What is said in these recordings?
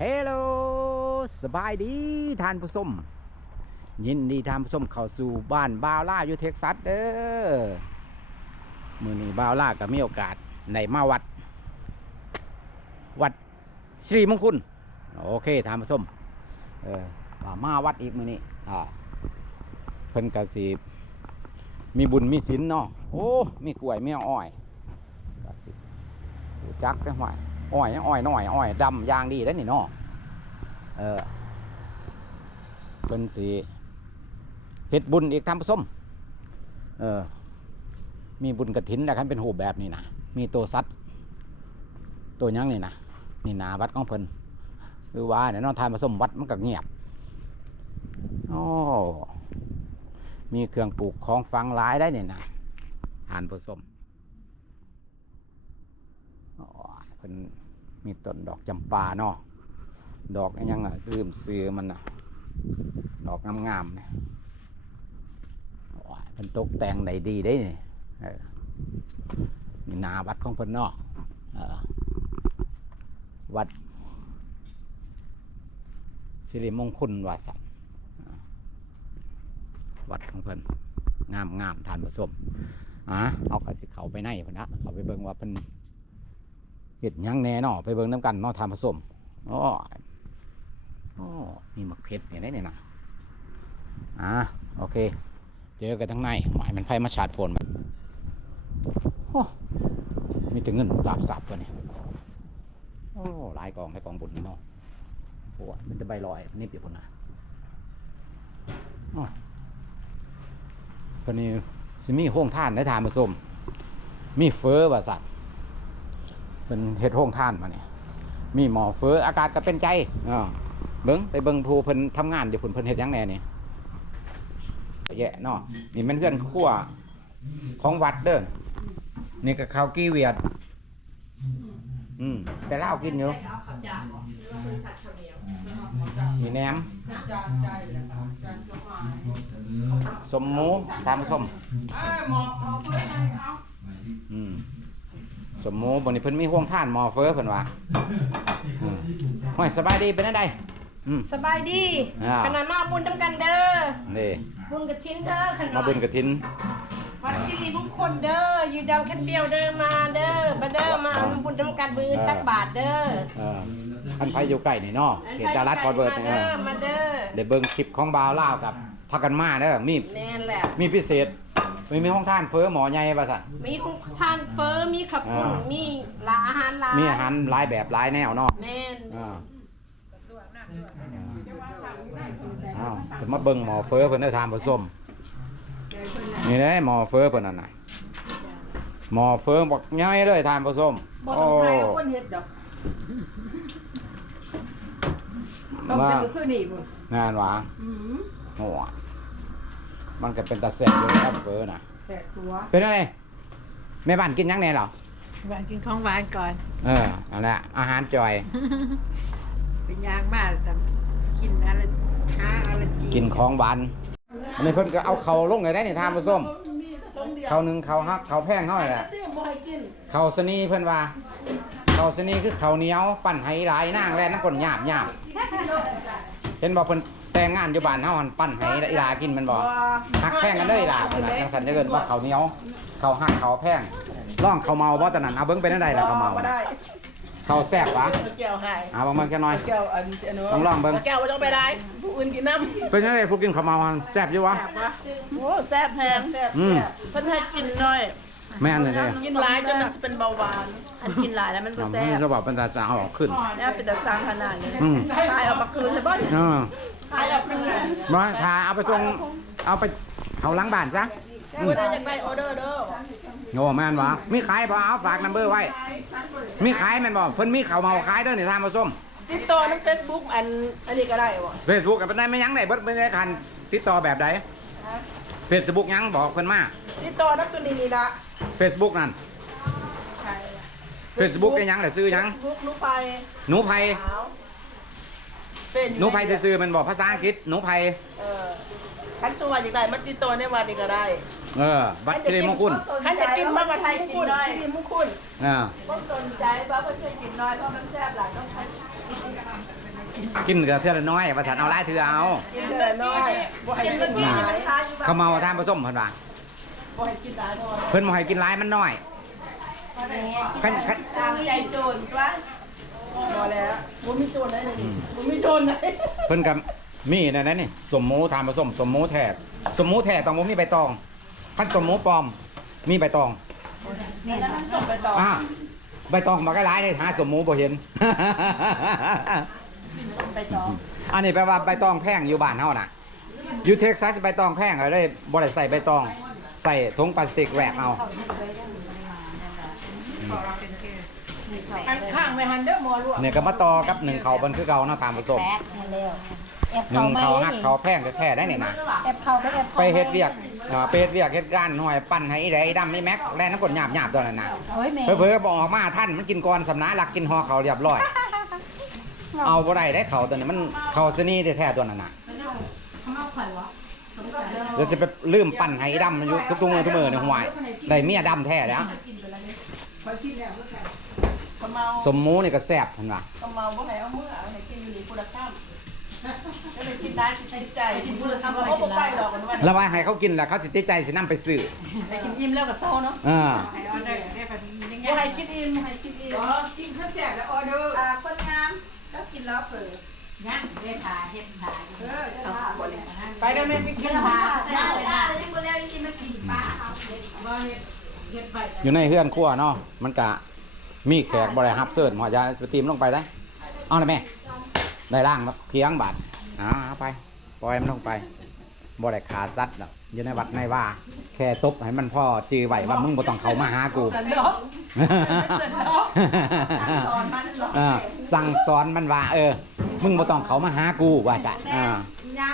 เฮลโลสบายดีท่านผู้ชมยินดีท่านผู้ชมเข้าสู่บ้านบาวล่าอยู่เท็กซัสเด้อมือนี้บาวล่าก็มีโอกาสในมาวัด วัดสิริมงคลโอเคท่านผู้ชมเออว่ามาวัดอีกมือนี้อ่าเพิ่นกระสิมีบุญมีศีลเนาะโอ้ มีกล้วยมีอ้อยกสิรู้จักได้หอย อ้อยอ้อยน้อยอ้อยดำยางดีได้นี่เนาะเออเพิ่นสิเฮ็ดบุญอีกท่านผู้ชมเออ มีบุญกระถินนะครับเป็นหูแบบนี้นะมีตัวสัตว์ตัวยังนี่นะนี่นาวัดของเพิ่นคือว่าเนี่ยน้องทานผสมวัดมันก็เงียบโอ้มีเครื่องปลูกของฟังหลายได้เนี่ยนะทานผสมอ้ยเพิ่น มีต้นดอกจำปาเนาะดอกยังอะลืมซื้อมันน่ะ ดอกงามๆเนี่ยเพิ่นตกแต่งได้ดีได้นี่เออนี่นาวัดของเพิ่นเนาะเอวัด สิริมงคลวาสันวัดของเพิ่นงามงามทานผสมอะเอากระสิเขาไปในเพิ่นนะเขาไปเบิ่งว่าเพิ่น เห็ดยังแน่นาะไปเบิ่งน้ำกันนาะทานผสมโอ้ยโอ้มีหมักเพชรเนี่ยได้เนี่ยนะอะโอเค เจอกันทั้งในหมายมันไพ่มาชาร์จโฟนมันโอ้มีถึงเงินลาบสับตัวนี้โอ้หลายกองหลายกองบุญนี่เนาะโอ้มันจะใบลอยนี่เปียกคนนะโอ้คนนี้สิมีห้องท่านได้ทานมาส้มมีเฟอว่าสัตว์ เป็นเห็ดห้องท่านมาเนี่ยมีหมอเฟออากาศก็เป็นใจอ่าเบิ้งไปเบิ้งภูเพิ่นทำงานอยู่เพิ่นเพิ่นเห็ดยังแน่เนี่ยแย่เนาะนี่มันเพื่อนขั้วของวัดเด้อนี่ก็ข้าวกี้เวียด อืมแต่เหล้ากินอยู่มีแหนมสมหมูตามสมอืม สมหมูบนนี้เพิ่นมีห่วงท่านหมอเฟอเพิ่นว่าอืมห้อยสบายดีเป็นไงได้อืม สบายดีอ่าขนาดมาบุญทำกันเด้อนี่บุญกับชิ้นเด้อขนาดมาบุญกระถิน วัดสิริมงคลเด้ออยู่ดาวแคนเบียวเด้อมาเด้อมาเด้อมาเอาบุญทำกันบืนตักบาทเด้อเอออันไผอยู่ใกล้นี่เนาะเขตดารัดฟอร์เวิร์ดมานี่เด้เอออมาเด้อเดี๋ยวเบิ่งคลิปของบาวล่าวกับพักกันมาเด้อมีแน่นแหละมีพิเศษ มีมีห้องท่านเฟอหมอใหญ่ป่ะสันมีทานเฟอร์มีขับปุ่นอ่ามีมีลาอาหารลายมีอาหารหลายแบบหลายแนวเนาะแน่นอ่าอ้าวจะมาเบิ่งหมอเฟอเพิ่นได้ทานผสมนี่เด้หมอเฟอเพิ่นนั่นน่ะหมอเฟอบอกใหญ่เลยทานผสมบ่โอ้ต้องใครเอาคนเฮ็ดดอกต้องว่าเป็นก็คือนี่พุ่นงานหวา อืมโอ้ย มันก็เป็นตาแซ่บอยู่ครับเฟอน่ะแสบตัวเป็นไงแม่บ้านกินยังแน่เหรอหวานกินของหวานก่อน เออเอาละอาหารจอย เป็นยางมากแต่กินอะไรช้าอะไรจีกินของหวานอันนี้เพิ่นก็เอาเขาลงเลยได้นี่ทานผสมเขาหนึ่งเขาฮักเขาแพงเท่าไหร่แหละเขาสนีเพิ่นว่าเขาสนีคือเขาวเหนียว ปั่นไหหลายนางแล่นน้ำก้นหยาบหยาบเห็นบอกเพิ่น แต่งงานอยู่บ้านเฮาหันปั่นไหอีหลากินแมันบ่ฮักแพงกันเด้ออีหลาเพิ่นน่ะจังสันเด้อว่าเขาวเหนียวเขาฮักเขาแพงร่องเขาเมาบ่ตอนนั้นเอาเบิ่งไปได้ล่ะเขาเมาบ่ได้เขาแซ่บวะแก้วให้เอาบางมันแค่น้อย แก้วอันอันนู้ต้องลองเบิ่ง แก้วบ่ต้องไปได้ผู้อื่นกินน้ำเป็นยังไงพวกกินข้าวเมามันแซ่บอยู่วะโอ้แซ่บแพงแซ่บอืม เพิ่นให้กินหน่อย แม่นเลยเด้กินหลายจนมันจะเป็นเบาหวานอันกินหลายแล้วมันก็ผมแซ่บจะบอกเป็นตาจะเอาออกขึ้นเนี่ยเป็นตะซังขนาดนี้อืมขายเอามาคืนใช่ป่ะเออขายเอาคืนมาทาเอาไปส่งเอาไปเขาล้างบ้านซะอืมเมื่อใดอยากได้ออเดอร์เด้อโง่แม่นวะมีขายบ่เอาฝากนัมเบอร์ไว้ มีขายแม่นบ่เพิ่นมีข้าวเมาขายเด้อนี่ทางมาส้มติดต่อใน Facebook อันอันนี้ก็ได้บ่เฟซบุ๊กกับเป็นได้ไม่ยั้งได้เบิดไม่ได้คันติดต่อแบบใดเฟซบุ๊กยังบอกเพิ่นมาติดต่อนักตัวนี้นี่ละ เฟซบุ๊กนั่นเฟซบุ๊กได้ยังได้ซื้อยังบุ๊กหนูไปหนูไผขาวเป็นหนูไผจะซื้อมันบอกภาษาอังกฤษหนูไผเออคันสวัสดิ์อยากได้มาติดต่อในวันนี้ก็ได้เออวัดสิริมงคลคันจะกินมาวัดสิริมงคลสิริมงคลเออต้องสนใจว่าเพิ่นเคยกินน้อยเพราะมันแซ่บหลายต้องใช้กินกับเทื่อละน้อยว่าฉันเอาหลายเทื่อเอากินเดือน้อยบ่ให้กินหลายเขาเมาทานผสมเพิ่นว่า บ่ให้กินหลายเพราะว่าเพิ่นบ่ให้กินหลายมันน้อยคันคันตามใจโจรตัวพอแล้วบ่มีโจรได้เลยบ่มีโจรได้เพิ่นก็มีนั่นนะนี่สมหมูทานผสมสมหมูแท้สมหมูแท้ต้องบ่มีใบตองคันสมหมูปลอม มีใบตองนี่แล้วมันส่งไปต่ออ่าใบตองมาก็หลายเลยหาสมหมูบ่เห็น ไปต่ออันนี้แปลว่าใบตองแพงอยู่บ้านเฮาน่ะอยู่เท็กซัสใบตองแพงเลยบ่ได้ใส่ใบตอง ใส่ถุงพลาสติกแรกเอาอันข้างไว้หันเด้อหมอลวกเนี่ยก็มาต่อกับหนึ่งเขาบันคือเก่าเนาะตามผสมแปะมาแล้วแอบหนึ่เข้างไม่เขาหักเขาแพงแท้ๆได้นี่นะแอบเข้าไปแอบเข้าไปเฮ็ดเวียกอ่าไปเฮ็ดเวียกเฮ็ดงานหน่อยปั้นให้อีไดไอ้ดำไอ้แม็กแล่นน้ำกรดหยาบๆตัวนั้นน่ะโอ้ยแม่เผลอๆบอกออกมาท่านมันกินก่อนสำนาหลักกินหอเขาเรียบร้อย เอาบ่ได้ได้เขาตัวนี้มันเขาสนีแท้ๆตัวนั้นน่ะ เดี๋ยวสิไปลืมปั้นให้ไอ้ดำมันอยู่ทุกๆมื้อทุกมื้อในห่วยได้เมียดำแท้แล้วเขาเมาสมหมูนี่ก็แซ่บเห็นป่ะเขาเมาบ่ให้เอามือเอาให้กินอยู่นี่ผู้ละข้ามก็เลยกินได้กินใจกินผู้ละข้ามเขาบ่ไปหรอกกันว่าแล้วว่าให้เขากินแล้วเขาสิติดใจสินํไปซื้อให้กินอิ่มแล้วก็เศร้าเนาะอ่าให้ออเดอร์ได้แบบยังไงบ่ให้กินอิ่มบ่ให้กินอิ่มกินข้าวแซ่บแล้วออเดอร์อ่าคนงามก็กินแล้วเผลอยังเฮ็ดขาเฮ็ดขาเออจะว่าบ่เนี่ย ไปกันแม่ไปกิกินนหาปลาได้ได้ยังบ่แล้วยังกินมากินปลาเอาบ่เฮ็ดเฮ็ดไปอยู่ในเฮือนครัวเนาะมันกะมีแขกบ่ได้รับเชิญหมอยาไปตีมลงไปได้เอาเลยแม่ได้ล่างแล้วเคียงบาทอ่าเอาไปปล่อยมันลงไปบ่ได้ขาสัตว์ดอกอยู่ในวัดในว่าแค่ตบให้มันพ่อจือไหวว่ามึงบ่ต้องเข้ามาหากูสันดอกสันดอกตอนมันหรอกเออสั่งสอนมันว่า เออ มึงบ่ต้องเข้ามาหากูว่าจ้ะอ่า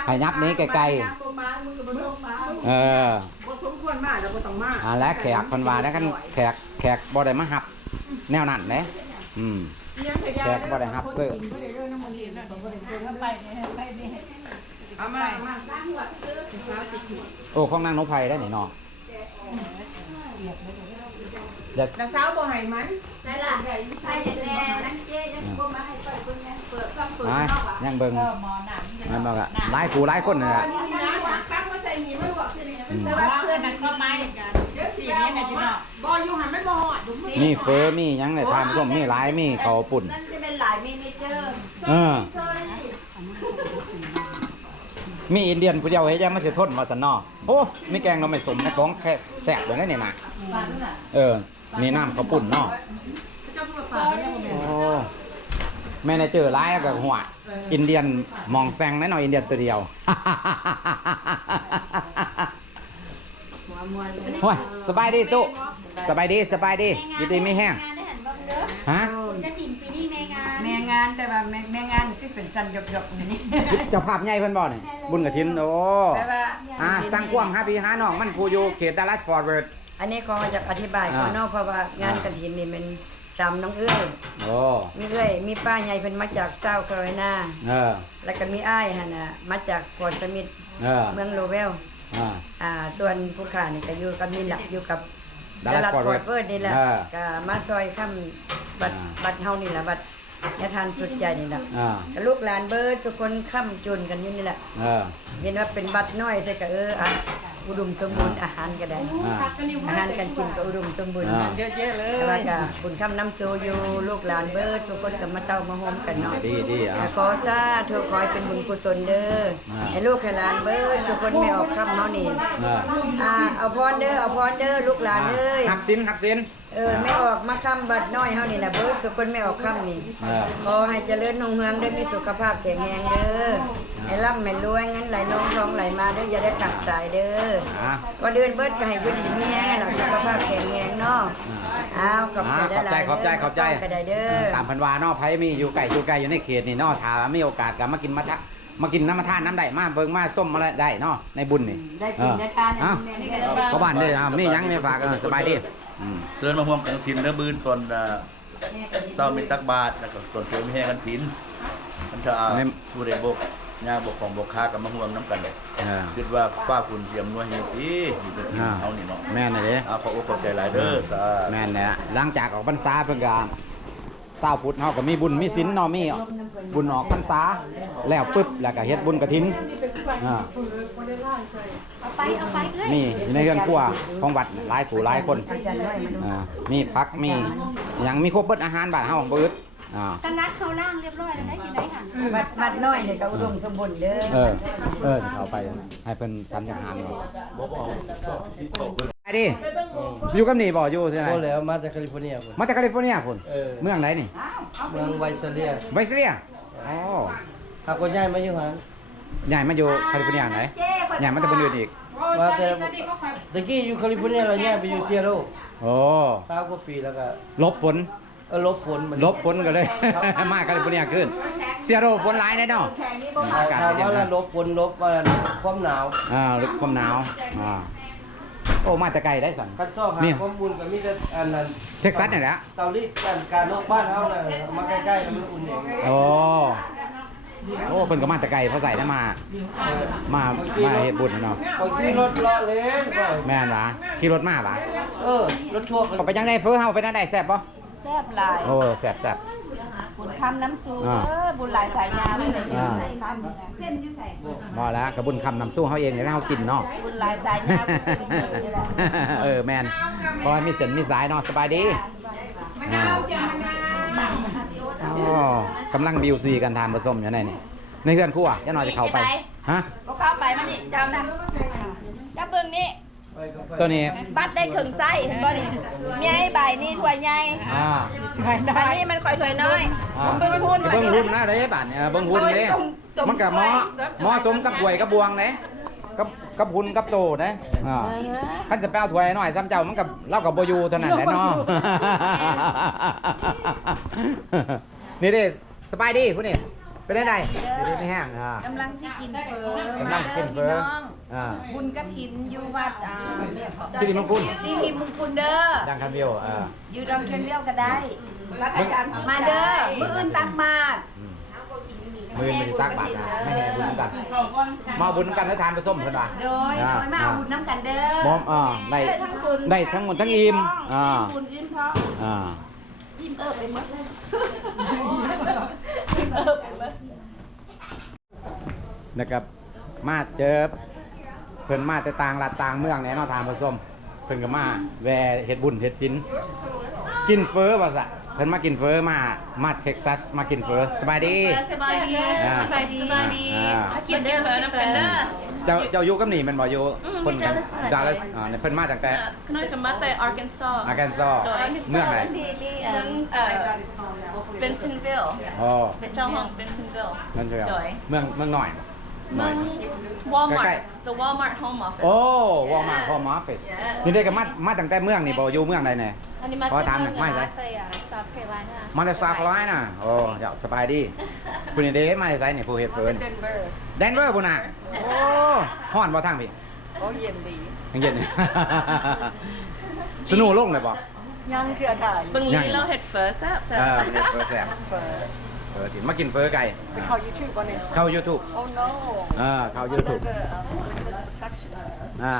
ให้นับนี้ไกลๆเออบ่สมควรมาแล้วบ่ต้องมาอ่าและแขกคนว่าแล้วกันแขกแขกบ่ได้มาหับ แนวนั้นเด้อืมแขกบ่ได้รับเสื้อไปเนี่ยไปเนี่ยเอามามาโอ้ของนางนกไผ่ได้นี่เนาะ เดี๋ยวน้าสาวบ่ให้มันได้ล่ะใช่แน่นั่นเจ๊ยังบ่มาให้ไปเพิ่นแม่เปิดฟังเปิดอะนอกอะยังเบิ่งเออหมอหนังนั่นบอกอะหลายคู่หลายคนน่นแหละนี่นะตั้งมาใส่หนีมันบอกสิอืมแต่ว่าเพื่อนนั้นก็ไม่กันเดี๋ยวสี่นี้น่ะอยู่เนาะบ่อยู่หันมันบ่ฮอดดูสิมีเฟอมีหยังในทานผสมมีหลายมีเขาวปุ่น นั่นจะเป็นหลายเมเนเจอร์เออมีอินเดียนผู้เดียวเฮ็ดยังมันสิทนมาสันเนอโอ้มีแกงหน่อไม้สมในของแค่แซ่บเลยนะนี่นะเออ มีน้ำข้าวปุ่นเนาะโอ้แม่ในเจอร้ายกับหัวอินเดียนมองแซงแน่นอนอินเดียนตัวเดียวหัวมวนโอ้ยสบายดีตุ๊สบายดีสบายดีอยินดีไม่แห้งฮะจะถิ่นปีนี้แม่งานแม่งานแต่ว่าแม่แม่งานนี่คือเป็นสันหยกๆนี่เจ้าภาพใหญ่เพิ่นบ่นี่บุญกฐินโอ้แต่ว่าอ่าสร้างกว้างฮะพี่หาน้องมันผู้อยู่เขตดัลลัสฟอร์ดเวิร์ด อันนี้ขอจะอธิบายขออ่านอกเพราะว่างานอ่า กระถินนี่มันจำน้องเอ้ยโอ้มีเอ้ยมีป้าใหญ่เป็นมาจากเซาท์แคโรไลนาเออแล้วก็มีอ้ายหั่นน่ะมาจากฟอร์ตสมิธเออเมืองโลเวลอ่า อ่าส่วนผู้ขานี่ก็อยู่กับนี่แหละอยู่กับ Dallas ฟอ Fort ร์ต Worth เวิร์ดนี่แหละเออก็มาซอยค้ำบัตรอ่า บัตรเฮานี่แหละบัตรยาทานสุดใจนี่แหละอ่าก็ลูกหลานเบิร์ดทุกคนค้ำจุนกันอยู่นี่แหละ เออเห็นว่าเป็นบัตรน้อยแต่ก็เอออะ อุดมสมบูรณ์อาหารก็ได้อ่าอาหารการกินก็อุดมสมบูรณ์อ่าเยอะแยะเลแต่ว่ายก็บุญคำน้ำโซอยู่ลูกหลานเบิร์ดทุกคนก็มาเจ้ามาโฮมกันเนาะดีดีอะขอซาทุกคอยเป็นบุญกุศลเด้ออ่าให้ลูกให้หลานเบิร์ดทุกคนไม่ออกคำเมานี่เอออ่าเอาพรเด้อเอาพรเด้อลูกหลานเอ้ยหับสินหับสิน เออไม่ออกมาคำบัดน้อยเฮานี่นะเบิร์ดทุกคนไม่ออกคำนี่เออ ขอให้เจริญนุ่งเฮืองได้มีสุขภาพแข็งแรงเด้อให้ร่ำให้รวยงั้นไหลน้องทองไหลมาเด้ออย่าได้ขัดสายเด้ออะ ก็เดินเบิดก็ให้อยู่ดีมีแห้งหลักสุขภาพแข็งแรงเนาะอ้าวขอบอ่าใจขอบใจหลายๆขอบใจขอบใจ ก็ได้เด้อตามพันวาเนาะไผมีอยู่ไก่อยู่ไก่อยู่ในเขตนี่เนาะถ้ามีโอกาสก็มากินมาทะมากินน้ำมาทานน้ำได้มาเบิ่งมาส้มมาได้เนาะในบุญนี่ได้กินได้ทานเออได้เอ้าเข้าบ้านเด้ออะมีหยังมีฝากเออสบายดีอืม เชิญมาห่วมกันทินเนื้อบืนตอนเอ่อเศร้าเป็นตักบาทแล้วก็ส่วนเสือไม่ให้กันทินมันจะเอาผู้ใดบกยาบกของบกค้ากับมาห่วมน้ำกันเลยเออคิดว่าฟ้าฝุ่นเทียมนวลเฮียตีอยู่ในทีมเขานี่เนาะแม่นน่ะเด้เอาขออกขอบใจหลายเด้อสาธุแม่นแหละหลังจากออกพรรษาเพิ่นก็เศร้าพุทธเฮาก็มีบุญมีศีลเนาะมีบุญออกพรรษาแล้วปึ๊บแล้วก็เฮ็ดบุญกฐินอ่าเอาไปเอาไปเลยนี่อยู่ในเรือนครัวของวัดหลายผู้หลายคนอ่ามีผักมีหยังมีครบเบิดอาหารบ้านเฮาบ่อึดอ่าสนัดเขาล่างเรียบร้อยแล้วได้ที่ไหนค่ะวัดวัดน้อยเนี่ยก็อุดมสมบูรณ์เด้อเออเออเอาไปให้เพิ่นทำอาหารก่อนไป ดิอยู่กับนี่บ่อยู่ที่ไหนโอ้แล้วมาจากแคลิฟอร์เนียพุ่นมาจากแคลิฟอร์เนียพุ่นเออเมืองไหนนี่เมืองไวเซเลียไวเซียอ๋อหากว่าย้ายมาอยู่หันใหญ่มาอยู่แคลิฟอร์เนียไหนใหญ่มาจากบนอื่นอีกว่าแต่ตะกี้อยู่แคลิฟอร์เนียเราย้ายไปอยู่เซียโตโอ้เก้ากว่าปีแล้วก็ลบฝนเออลบฝนมันลบฝนกันเลย มาแคลิฟอร์เนียขึ้นเซียโรฝนหลายแน่เนาะอากาศถามเป็นยังว่าไงแล้วลบฝนลบอะไรความหนาวอ่าลดความหนาวอ่า โอ้มาแต่ไกลได้สันคันชอบหานี่ความบุญก็มีแต่อันนั้นเท็กซัสนี่แหละเตารีดการการลบบ้านเฮาน่ะเอามาใกล้ๆแล้วมันอุ่นเองโอ้โอ้เพิ่นก็มาแต่ไกลเพราะใส่ได้มา มามาเฮ็ดบุญเนาะบางทีรถเลาะเลนก็แม่นหวะขี่รถมาหวะเออรถทัวร์ก็เอาไปยังได้เฟ้อเฮาไปนั่นได้แซ่บปะแซ่บหลายโอ้แซ่บแซ่บ บุญคำน้ำจูอ่าเออบุญหลายสายยาวเลยอ่าใส่คำเนี่ยเส้นอยู่ใส่มาแล้วกระบุญคำนำสู้เฮาเองเดี๋ยวเฮากินเนาะบุญหลายสายยาวนี่แหละเออแม่นเพราะว่ามีเส้นมีสายเนาะสบายดีมะนาวจ้ะมะนาวอ๋อกำลังบิวซีกันทานผสมอยู่ไหนนี่ในเฮือนครัวย่าน้อยจะเข้าไปฮะก็เข้าไปมานี่เจ้านะจับเบิ่งนี่ไปก็ไป ตัวนี้บัตรได้ครึ่งไส้เห็นบ่นี่มีไอ้ใบนี่ถ้วยใหญ่อ่าอันนี้มันค่อยถ้วยน้อยอ่าเบิ่งหุ้นเบิ้งหุ้นนะเด้บาทเนี่ยเบิ้งหุ้นเด้มันกับหมอหมอสมกับถ้วยกับบวงเด้กับกับหุ้นกับโตเด้อ่าคันจะไปเอาถ้วยหน่อยซ้ำเจ้ามันกับเล่ากับโบอยูเท่านั้นแหละเนาะนี่เด้สบายดีผู้นี่ เป็นได้ไดอยู่ดีไม่แห้งอ่ากำลังสิกินเฟอกำลังกินเฟ้ออ่า บุญกระถินอยู่วัดอ่าสิริมงคล สิริมงคลเด้อดังคันวิวอ่าอยู่ดอนเคนเลี้ยวก็ได้วัดอาจารย์มาเด้อมื้ออื่นตักบาตรอืมมือมันจะตักบาทนะไม่แห่บุญกันมาบุญกันแล้วทานผสมเพิ่นว่าโดยโดยมาเอาบุญน้ำกันเด้อมอมอ่าได้ ได้ทั้งหมดทั้งอิ่มอ่า บุญยิ้มพ่ออ่ายิ้มเออไปหมดเลยยิ้มเออไปหมด นะครับ มาเจอเพิ่นมาแต่ต่างรัฐต่างเมืองแน่เนอนทางผสมเพิ่นก็มาแวเฮ็ดบุญเฮ็ดศีลกินเฟอว่าซะเพิ่นมากินเฟอมามาเท็กซัสมากินเฟอสบายดี สบายดีอ่าสบายดีสบายดีอ่ากินเด้อน้ำกันเด้อเจ้าเจ้าอยู่กับนี่แมันบ่อยู่อืมคนอยู่ Dallas ดัลลัสอ่าเนี่ยเพิ่นมาตั้งแต่ขนมกับมาแต่ Arkansas อาร์แกนซอโดยเมืองไหนเมืองเอ่อ Bentonville อ๋อเป็นเจ้าของ Bentonville นั่นใช่ไหมโดยเมืองเมืองหน่อยเมืองใกล้ Walmart the Walmart home office โอ้วอลมาพอมาเฟส Yes นี่ได้ก็มามาตั้งแต่เมืองนี่บ่อยู่เมืองใดแน่ อันนี้มาขอที่ถามหน่อยเมืองไม่ใช่มาแต่อะ South Carolina มาจากซาคลอยน่ะโอ้เดี๋ยวสบายดีคุณนี่เด้มาจากไสนี่ผู้เฮ็ดเฟิร์น Denver แดนเวอร์พุ่นน่ะโอ้ฮ้อนบ่ทางพี่โอ้เย็นดี ยังเย็นสนุกลงเลยบ่ ยังเสือถ่ายบึงยังลีเราเห็ดเฟอร์แซ่บแซ่เออเป็นเฟอร์แซ่บ เฟอร์ เออสิมากินเฟอร์ไก่เขา YouTube ก่อนเนี่ยเข้า YouTube Oh no เออเข้า YouTube the um, witness protection อ่า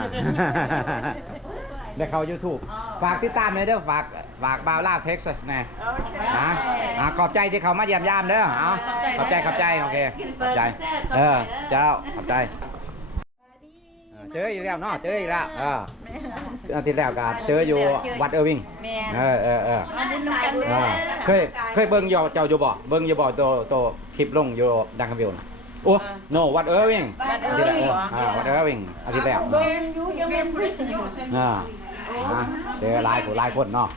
ได้เข้า YouTube ฝากติดตามเลยเด้อฝากฝากบาวลาเท็กซัสแน่นะอ่าขอบใจที่เขามาเยี่ยมยามเด้อเอาขอบใจขอบใจโอเคขอบใจเออเจ้าขอบใจเออเจออีกแล้วเนาะเจออีกแล้วเออ อาทิตย์แล้วก็เจออยู่วัดเออร์วิงเออเออเออมาบุญน้ำกันเด้เอออเคยเคยเบิ่งอยู่เจ้าอยู่บ่เบิ่งอยู่บ่ตัวตัวคลิปลงอยู่ดังคำวิวน่ะโอ้โนวัดเออร์วิงวัดเออร์วิงอ่าวัดเออร์วิงอาทิตย์แล้วเบิ่งอยู่ยังเป็นบริสุทธิ์อยู่อ่าอ่าเจอหลายผู้หลายคนเนาะ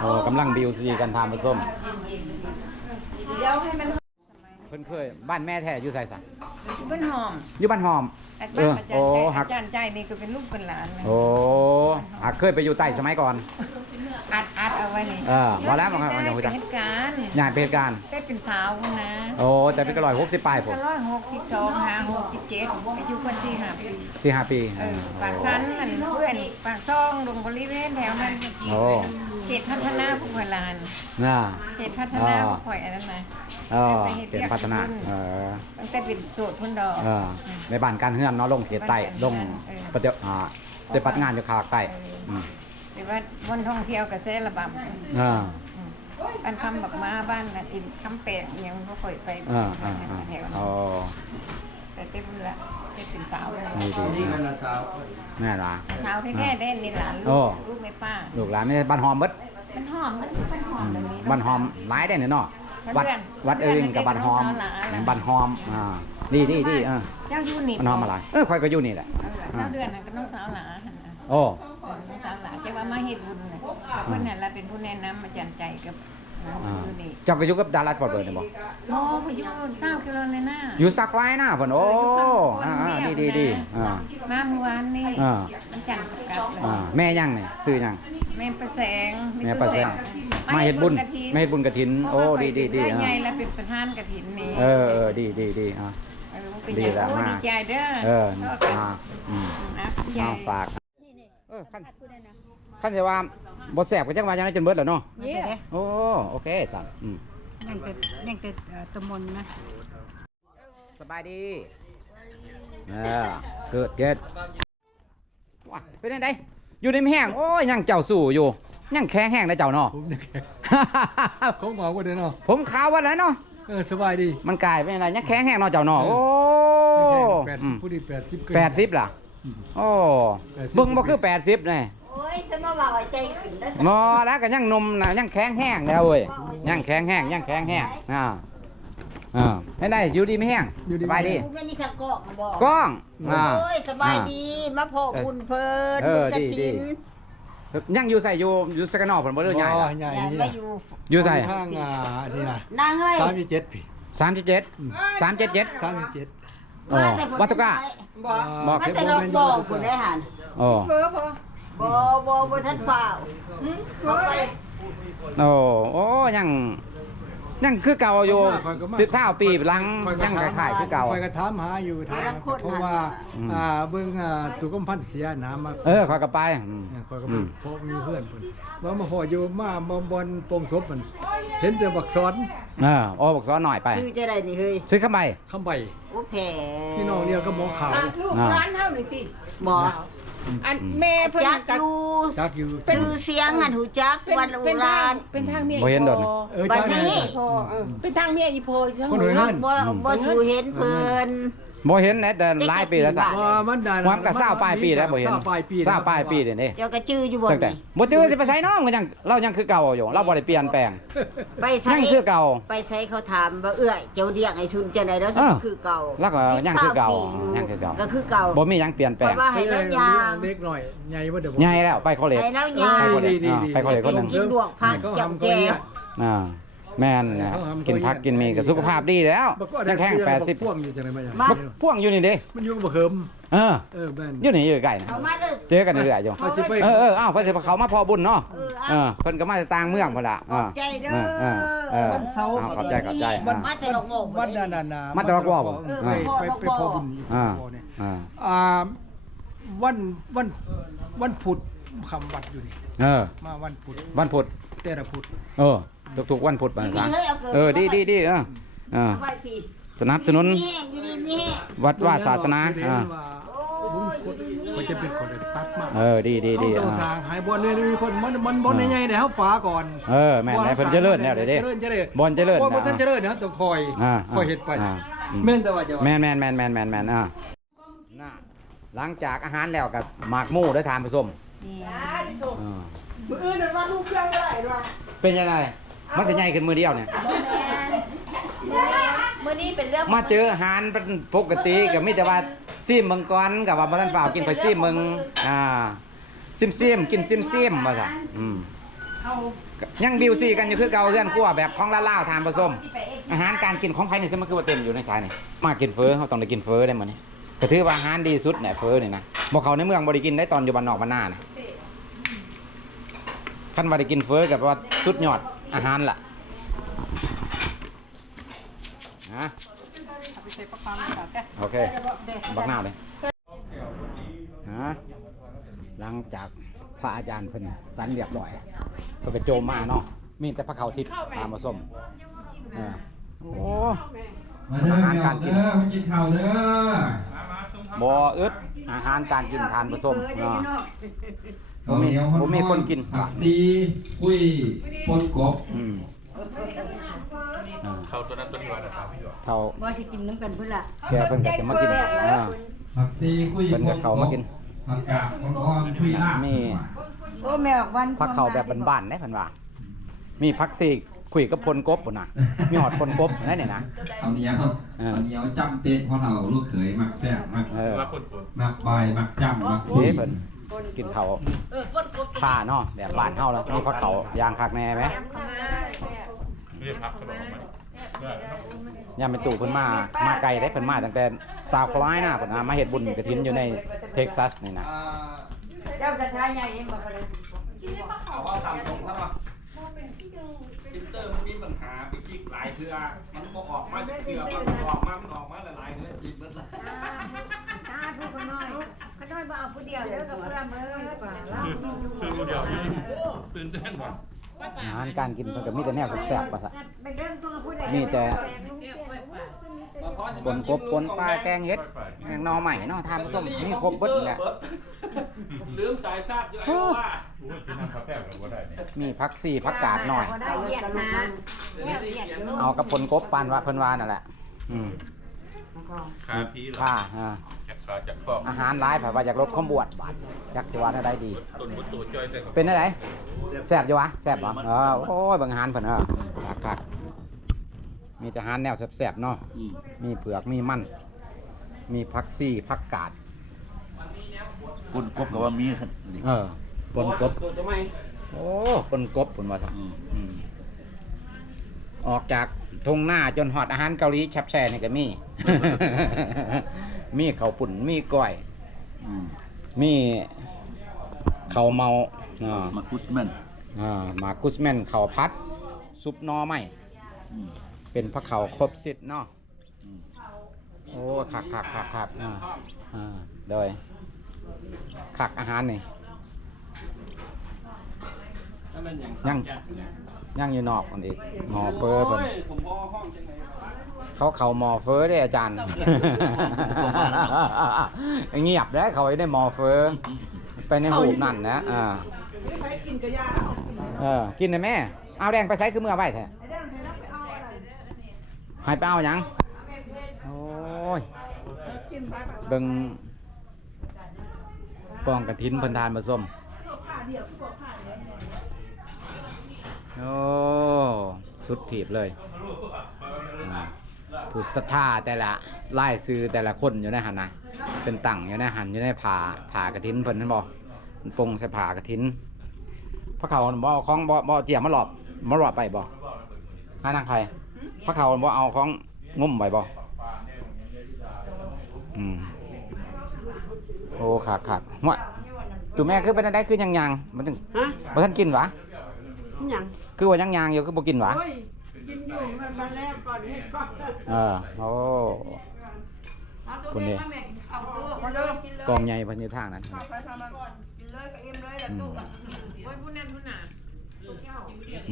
โอ้กำลังบิวซีกันทำผสม เดี๋ยวให้มันเพิ่นเคยบ้านแม่แท้อยู่ไสสัเพิ่นหอมอยู่บ้านหอม อาเอจารอย์อาจารโอ้ย์ใจหัอากจารย์ใจนี่ก็เป็นลูกเป็นหลานนะโอ้หักเคยไปอยู่ใต้สมัยก่อน อัดอัดเอาไว้นี่เออพอแล้วมันก็มันยังเป็รู้จันกเหตุการณ์งานเป็นเหตุการณ์ได้เป็นสาวพุ่นนะโอ้แต่เป็นกระลอยหกสิบปลายผมก็ร้อยหกสิบสองหาหกสิบเจ็ดอายุคนที่ห้าปีสี่ห้าปีเออปากสันอันเพื่อนปากซ่องลงบริเวณแถวนั้นโอ้เขตพัฒนาผู้ข่อยลานน่าเขตพัฒนาผู้ข่อยอันนั้นนะเออเป็นพัฒนาเออตั้งแต่เป็นโสดพุ่นดอกเออในบ้านการเฮือนเนาะลงเขตใต้ลงเออประเดี๋ยวอ่าแต่ปัดงานอยู่ขากใต้อืมแต่ ว่าวันท่องเที่ยวกระแสระบำอ่า บ้านคำบักมาบ้านน่ะอินคำแปลกยังบ่ค่อยไปอ่าอ่าอ่าแถวอ๋อแต่เต็มละเต็มเป็นสาวเลยนี่ดีนี่กันนะสาวแม่ล่ะสาวแท้ๆได้นี่หลานโอ้ ลูกลูกแม่ป้าลูกหลานนี่บ้านหอมเบิดมันหอมมันมันหอมอืมแบบนี้บ้านหอมหลายได้เนี่ยเนาะบ้าวัดนเรือนวัดเอิงกับบ้านหอมบ้านเรือนบ้านหอมอ่าดีดีดีเออเจ้าอยู่นี่บ้านหอมอะไรเออคอยก็อยู่นี่แหละ เจ้าเดือนน่ะก็น้องสาวหลาหั่นน่ะโอ้ น้องสาวหลาเจ้าว่ามาเฮ็ดบุญน่ะเพิ่นนั่นล่ะเป็นผู้แนะนำมาจันใจกับน้องอ่าอยู่นี่เจ้าก็อยู่กับดาราสปอร์ตเบิร์ดเนี่ยบ่โอ้พอยู่เจ้ากิโลเลยนะอยู่สักไว้นะเพิ่นโอ้อ่าอ่าดีดีดีอ่ามาเมื่อวานนี่อ่ามันจันทร์กลับเลยอ่าแม่ยังนี่ซื้อยังแม่ประแสงแม่ประแสงมาเฮ็ดบุญมาเฮ็ดบุญกฐิน โอ้ดีดีดีได้อ่าไงแล้วเป็นประธานกฐินนี่เออเออดีดีดีอ่าเออเป็นดีใหญ่แล้วโอ้มากดีใจเด้อเออชอบกันอ่าอืมนะใหญ่เอาฝากเออขั้นขั้นจะว่าบ่แสบก็จังว่าจังได๋จนเบิดแล้วเนาะเย่โอ้โอเคจ้ะอืมยังแต่ยังแต่เอ่อตะมนนะสบายดีเออเกิดเกิดว้าเป็นจังไดอยู่ในแห้งโอ้ยยังเจ้าสู้อยู่ยังแข็งแห้งนะเจ้าเนาะผมจะแข่งของหมอกว่าเด้อเนาะผมขาวว่าไหนเนาะเออสบายดีมันกลายเป็นอะไรยังแข็งแห้งเนาะเจ้าเนาะโอ้แปดอืสิบมผู้ดีแปดสิบแปดสิบล่ะอืม โอ้แปดสิบเบิ่งบ่คือแปดสิบเลยโอ้ยฉันมาว่าไว้ใจขึ้นแล้วงอแล้วก็ยังหนมนะยังแข็งแห้งแล้วเว้ยยังแข็งแห้งยังแข็งแห้งอ่าอ่าให้ได้อยู่ดีไม่แห้งอยู่ดีสบายดีกูไม่นี่สังกอกมาบอกกล้องอ่า โอ้ยสบายดีมาพอบุญเพิ่นเอบุอญกดีฐินดี ยังอยู่ใส่อยู่อยู่สกนอผลบ่เรื่องใหญ่อ๋อล่ะใหญ่อย่านี่มานะอยู่อยู่ใส่ข้างอ่านี่นะนางเอ้ยสามสิบเจ็ดพี่สามสิบเจ็ดสามเจ็ดเจ็ด สามสิบเจ็ด อ๋อวัตถุก้าบอกบอกมันจะลองบอกคุณได้หันอ๋อเฟ้อพอบ่บ่บ่ทันฝ่าวเขาไป โอ้โอ้ยัง ยังคือเก่าอยู่สิบเท่าปีหลังยังคล้ายๆคือเก่า คอยกระถามหาอยู่ถามเพราะว่าอืม อ่าเบิ่งอ่าตุกมพันธ์เสียน้ำมา เออคอยกลับไปอืมเออคอยก็อืไปมพบมีเพื่อนเพิ่นว่ามาพออยู่มาบอมบอลโปงศพมันเห็นแต่บักซ้อนเออโอ้บอกซ้อนหน่อยไปชื่อจะได้นี่เฮ้ยซื้อเข้าไปคำใบกูแผ่พี่น้องเดียวก็หมอขาวอะลูกอ่าร้านเฮาหน่อยติบ่ อันแม่เพิ่นจักกัอยู่จักอยู่ชื่อเสียงอันหูจักเป็นวันอุเป็นทารางนเป็นทางเมียบ่เห็นดอกอีนะโพเออบัดจักนี้ อีโพเออเป็นทางเมียอีโพทั้งคนหมอื่ดนเนาะบ่บ่สู่เห็นเพิ่น บ่เห็นนะแต่หลายปีแล้วสักว่ามันได้ความกับเศร้าปลายปีแล้วบ่เห็นเศร้าปลายปีเศร้าปลายปีเดี๋ยวนี้เจ้าก็ชื่ออยู่บ่ตั้งแต่นี่บ่จื้อสิไปใส่น้องก็ยังเรายังคือเก่าอยู่เราบ่ได้เปลี่ยนแปลง ไปใส่ยังคือเก่า ไปใส่เขาถามว่าเอื้อยเจ้าเรียกไอ้ชุนจังได๋แล้วเออคือเก่าแล้วก็ยังคือเก่ายังคือเก่า ก็คือเก่าบ่มีหยังเปลี่ยนแปลงเพราะว่าให้รถยางเล็กหน่อยใหญ่ว่าเดี๋ยวใหญ่แล้วไปคอเลจให้แล้วยางไปคอเลจดีอ่าดีไปคอเลจคนหนึง กินลวกผักจับแจว อ่า แม่นนะกินผักกินมีก็สุขภาพดีแล้วยังแข็ง80พ่วง80อยู่จังได๋มาอย่างมาบ่พ่วงอยู่นี่เด้มันอยู่กับบ่เฮิมเออเออแม่นอยู่นี่อยู่ใกล้นะเอามาเด้อเจอกันเรื่อยๆอยู่เขาสิไปเออเอออ้าวเพิ่นสิเขามาพอบุญเนาะเออเออเพิ่นก็มาจากต่างเมืองพุ่นล่ะขอบใจเด้อเออเออวันเสาร์เอาขอบใจขอบใจวัอ่านมาแต่ละโงกวัดนานานามัดตะวักว่าวเออเอไปอไปไปพอบุญอยู่อ่าพอเนี่ยอ่าอ่าวันวันวันพุธคำวัดอยู่นี่เออมาวันพุธวันพุธแต่ละพุธเออ ทุกๆวันพุธวันพี่ซะเฮ้ยเอาเกินเออดีดีดีเออเออเอาไว้พี่สนับสนุนมีแห้งอยู่ดีมีแห้งวัดว่าศาสนาเรียอ่าว่าบุญพุธมันจะเป็นคนได้ตัดมาเออดีดีดีต้องอ่าสร้างให้บอลเนี่ยมีคนมันมันบอลใหญ่ๆเดี๋ยวเขาป่าก่อนเออแม่นแม่นเพิ่นเจริญแล้วเดี๋ยวนี้เจริญเจริญบอลเจริญบอลนะท่านเจริญนะต้องคอยอ่าคอยเห็ดไปอ่าอืมแม่นแต่ว่าจะว่า แม่นแม่นแม่นแม่นแม่นแม่นอ่าน่ะหลังจากอาหารแล้วกับหมากหมู่ได้ทานผสมอ่ามื้ออื่นน่ะว่าลูกเครื่องบ่ได้ว่าเป็นยังไง มันจะใหญ่ขึ้นมือเดียวเนี่ย มื้อนี้เป็นเรื่องมาเจออาหารเป็นปกติกับมิแต่ว่าซิมเมืองก่อนกับว่าบ่ทันเปล่าวกินไปซิมเมืองอ่าซิมซิมกินซิมซิมว่าซะอืมยังบิวซีกันอยู่คือเก่าเฮือนครัวแบบของลาวๆทานผสม อาหารการกินของไผนี่ซึ่งมันคือว่าเต็มอยู่ในสายนี่มากินเฟอเขาต้องได้กินเฟอได้มื้อนี้ก็ถือว่าอาหารดีสุดเนี่ยเฟอนี่นะบ่เขาในเมืองบ่ได้กินได้ตอนอยู่บ้านนอกบ้านนานะคันว่าได้กินเฟอกับว่าสุดยอด อาหารล่ะนะไปใส่ประคำแบบแกโอเค บักหน้าเลยฮะหลังจากพระอาจารย์เพิ่นสันเรียบร้อยเพิ่นไปโจมมาเนาะมีแต่พระเขาทิพย์ตามมาส้มเออโอ้ มาเด้ออาหารเดี๋ยการวกิน เด้อมากินข้าวเด้อ บ่อึด อาหารการกินทานผสมเนาะเนาะผมมีผมมีคนกินผักซีคุยปนกบอืมอ่าเข้าตัวนั้นตัวนี้ว่านะครับพี่เท่าว่าสิกินน้ำกันพุ่นล่ะแกเพิ่นก็จะมากินอ่าผักซีคุยเพิ่นปก็นกเข้าบมากินผักกาดอ่อนๆคุยลาบมีโอ้แม่ออกวันผักเขาแบบบ้านๆได้เพิ่นว่ามีผักซี คุยกับพลกบพุ่นน่ะมีหอดพลกบนั่นนี่นะ เอาเหนียวเออ เอาเหนียวจำเป็นเพราะเราลูกเขยมักแซ่บมักเออมักใบมักจำมักเด้เพิ่นกินเขาวผ้าเนาะแบบบ้านเฮาแล้วมีผักเขายางคักแน่ไหมเรียกพักขนมไหมยามเป็นตู่เพิ่นมามาไกลได้เพิ่นมาตั้งแต่ซาวคลายนะเพิ่นมามาเฮ็ดบุญกฐินอยู่ในเท็กซัสนี่นะ เจ้าสัทธาใหญ่เองบ่พะนะเอาว่าตามตรงซะว่า พิมพ์เตอร์มันมีปัญหาไปคลิกหลายเทือมันบ่ออกมาจากเทือมันออกมา มันออกมาหลายๆเทือจิบมันละตาทุกคนน้อยเขาน้อยบ่เอาผู้เดียวเด้อกับเพื่อนเบิดป่าเรา คือคนเดียวตื่นเต้นว่ะ อาหารการกินเพิ่นก็มีแต่แนวแซ่บๆว่าซะไปเดินตัวผู้ใดมีแต่มาเพราะปนกบปนปลาแกงเห็ดแกงหน่อใหม่เนาะทานผสมมีครบเบิดนี่แหละลืมสายทราบอยู่ไอ้ว่ากินน้ำข้าวแป้งกับว่าได้เนี่ยมีผักซีผักกาดหน่อยได้เหยียดมาเหยียดเหยียดลูกเอากับปนกบปานว่าเพิ่นว่านั่นแหละอืมคาพีเหรอค่าอ่าจาก ขาจากฟอกอาหารหลายผ่าว่าอยากลดความบวชบาดอยากสิว่าได้ดีต้นบุตัวจ้อยแต่เป็นอะไรแซ่บอยู่วะแซ่บบ่เออโอ้ยเบางอาหารเพิ่นเออคักๆมีแต่อาหารแนวแซ่บๆเนาะอืมมีเผือกมีมัน มีผักซี่ผักกาดคุณกบกับว่ามีครับเออปนกบตัวตัวไม่โอ้ปนกบปนว่าซะอืมอืมออกจากทงหน้าจนหอดอาหารเกาหลีแชับแช่นี่ก็มี มีข้าวปุ่นมีก้อย อืมมีข้าวเมาอ่ามาคุสแมนอ่ามากุสแมนข้าวพัด ซุปหนอไม้อืมเป็นพระเขาวครบสิทธิ์เนาะ อืมโอ้คักคักคักคักอ่าอ่าโดยคักอาหารนี่ นั่นมันอย่างยังยังอยู่นอกคนอีกหมอเฟอร์เพิ่นโยผมพอห้องจังไงวะเขาเขาหมอเฟอร์ได้อาจารย์เงียบได้เขาได้หมอเฟอร์ไปในหูปนั่นนะอ่าไม่ไปกินกระยาเอาเออกินได้แม่ เอาแดงไปใส่คือเมื่อไว้แท้ไอ้ด้านให้รับไปเอาอะไรให้ไปเอาหยังโอ้ยกินไปแบบเบิ่งกองกระถินเพันทานผสมผ้าเดียวคือบอกผ้าเดียวเนี่ย โอ้สุดถีบเลยอ่าผู้ศรัทธาแต่ละไล่ซื้อแต่ละคนอยู่ในหันนะเป็นตั้งอยู่ในหันอยู่ในผ่าผ่ากระถินเพิ่นนั่นบอกมันปรุงใส่ผ่ากระถินพระเขาบ่เอาของบ่บ่เจียมมาหลอบมาหลอบไปบ่ให้นางใครพระเขาบ่เอาของงุ่มไปบ่อืมโอ้ขาดขาดหัวตัวแม่คือเป็นอะไรคือยังยังๆมันถึงฮะบ่ท่านกินหวะนี่หยัง คือว่ายังยางอยู่คือบ่กินหวะโอ้ยกินอยู่มันมาแล้วก่อนเฮ็ดก่อนเออโอ้คนนี้มาเริ่มกองใหญ่เพันอยู่ทางนั้นไปทำมาก่อนกินเลยกับเอ็มเลยแล้วอืมตู้อะโอ้ยผู้นั้นผู้น่ะ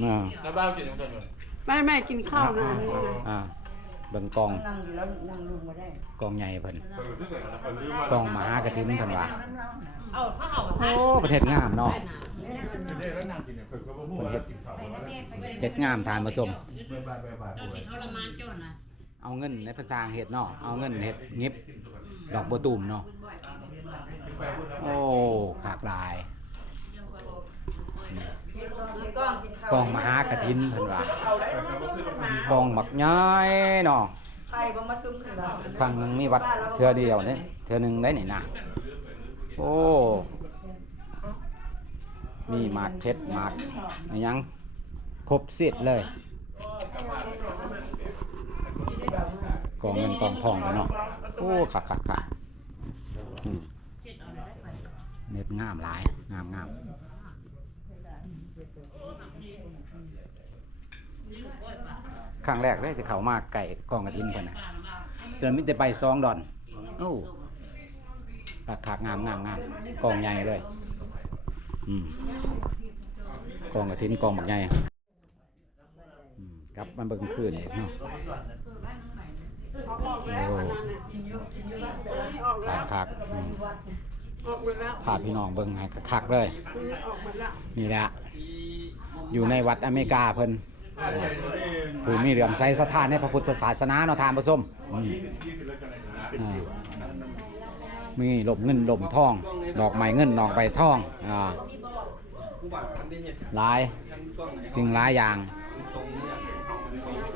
เออแล้วบ้ากินยังไงอยู่ไม่แม่กินข้าวนะนี่นะอ่า เบิ่งกองนั่งอยู่แล้วนั่งลุงมาได้กองใหญ่เพิ่นกองมหากฐินเพิ่นว่าเอาผ้าเอาโอ้ประเทศงามเนาะแล้วนางกินเนี่ยคือก็บ่ฮู้ว่ากินข้าวบ่ได้เฮ็ดงามทานผู้ชมทรมานจ้นะเอาเงินในภาษาเฮ็ดเนาะเอาเงินเฮ็ดงิบดอกบัวตูมเนาะโอ้ขากลาย กองมหากฐินเพิ่นว่ากองบักย้ายเนาะใครบ่มาซุ่มขึ้นแล้วครั้งหนึงมีวัดเทื่อเดียวนี่เทื่อหนึงได้นี่นะโอ้มีหมากเพชรหมากอะไรหยังครบเสร็จเลยกองเงินกองทองแล้วเนาะโอ้คักคักคักอืมเม็ดงามหลายงามงาม ครั้งแรกเลยจะเข้ามาไก่กองกระถินเพิ่นน่ะเตือนมิแต่ไปซองดอนโอ้คักคักงามงามงามกองใหญ่เลย อืมกองกระถินกองบักใหญ่อืมกลับมาเบิ่งคืนเนาะโอ้คักคักพาพี่น้องเบิ่งให้คักเลย นี่แหละ อยู่ในวัดอเมริกาเพิ่น ผู้มีเหลื่อมใสศรัทธาในพระพุทธศาสนาเนาะทานผู้ชมอืมอ่ามีหลบเงินหลบทอง ดอกไม้เงินดอกใบทองอ่าหลายสิ่งหลายอย่าง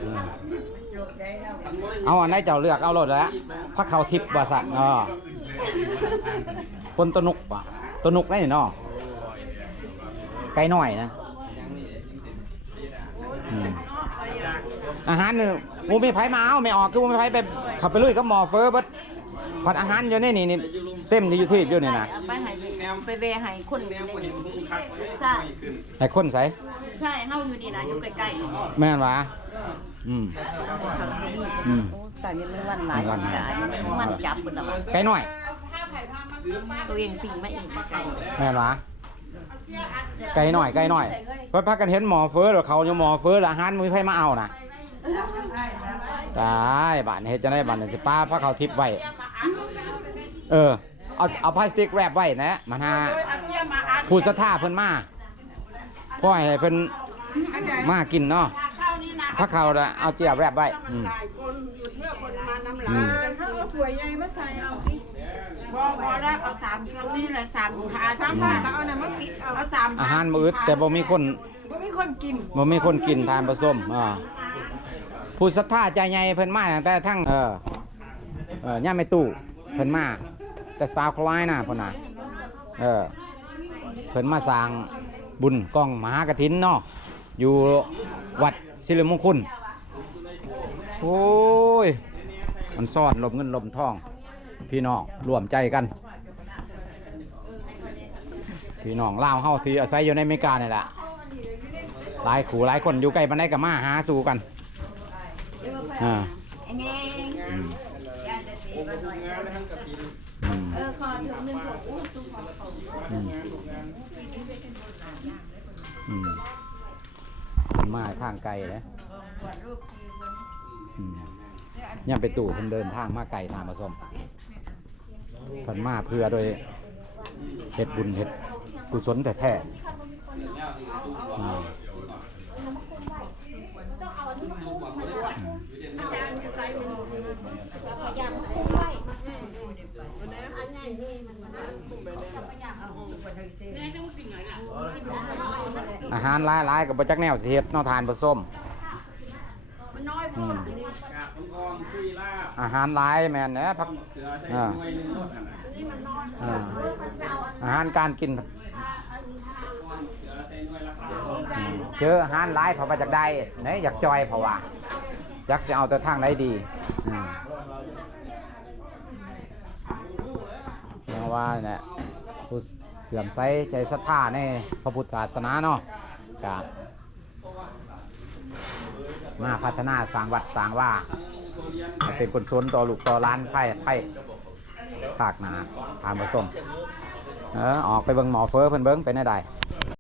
อืมเอาอันไหนเจ้าเลือกเอารถแล้วพระเขาทิพย์บาสันเนาะคนตวนุกปะตวนุกได้เนาะไกลหน่อยนะ อืมอาหารเนี่ยมูมีไผมาเอาไม่ออกคือมูมีไผไปขับไปลุยกับหมอเฟอร์เบิดผัดอาหารอยู่นี่นี่นี่เต็มที่อยู่ที่อยู่นี่นะไปให้ไปเวให้คนใช่ให้คนใส่ใช่เฮาอยู่นี่นะอยู่ใกล้ๆแม่นวะอืมอืมโอ้แต่ยังไม่วันหลายวันจ่ายยังไม่วันจับหมดแล้วไกลหน่อยตัวเองปิงมาเองไก่แม่นวะ ไกลหน่อยไกลหน่อยเพราะพักกันเห็นหมอเฟอร์หรือเขาอยู่หมอเฟอร์แล้วอาหารมือไผมาเอานะได้บ้านเฮ็ดจะได้บ้านสิป้าพระเขาทิพย์ไว้เออเอาเอาพลาสติกแรปไว้นะมันหาผู้ศรัทธาเพิ่นมาพ่อให้เพิ่นมากินเนาะพระเขาน่ะเอาเจียบแรปไว้อืมอืมถั่วใหญ่มาใส่เอา ดิบ่บ่แล้วเอาสามคำนี้แหละสามหาสามอืมก็เอาน้ำมันปิดเอาสามอาหารมื้ออึดแต่บ่มีคนบ่มีคนกินบ่มีคนกินทานผสมอ่าผู้ศรัทธาใจใหญ่เพิ่นมาตั้งแต่ทั้งเออเออย่าไม่ตู้เพิ่นมาแต่สาวคล้ายน่ะเพิ่นน่ะเออเพิ่นมาสร้างบุญกองมหากฐินเนาะอยู่วัดศิริมงคลโอ้ย มันซ่อนลมเงินลมทอง พี่น้องรวมใจกัน พี่น้องล่าวเฮาที่อาศัยอยู่ในอเมริกาเนี่ยแหละหลายขู่หลายคนอยู่ใกล้ปานใดก็มาหาสู่กันอ่าอืมเออขอถึงหนึ่งขวดอู้ตุ้มขอเขาอืมอืมมันมาทางไกลเลยอืมย่ำไปตู่เพิ่นเดินทางมาไกลทางมาส้ม เพิ่นมาเพื่อโดยเฮ็ดบุญเฮ็ดกุศลแท้ๆอืมอาหารหลายๆกับบจักแนวสิเฮ็ดเนอทานผสมอืมกา บอ่อนๆคุยลาบอาหารหลายแม่นแหนะพัก เสือใช้หน่วยหนึงรถนั่นน่ะอ่าอาหารการกินเสือใช้หน่วยละพันอืมเจออาหารหลายเพราะว่าจากได้ไหนอยากจอยเพราะว่าจักสิเอาแต่ทางไหนดีอืมเพราะว่าเนี่ยผู้เสื่อมใสใจศรัทธาในพระพุทธศาสนาเนาะกะ มาพัฒนาสร้างวัดสร้างว่าให้เป็นคนชนต่อลูกต่อร้านไพ่ไพ่ภาคหนาทานผสมเออออกไปเบิ่งหมอเฟอเพิ่นเบิ่งเป็นได้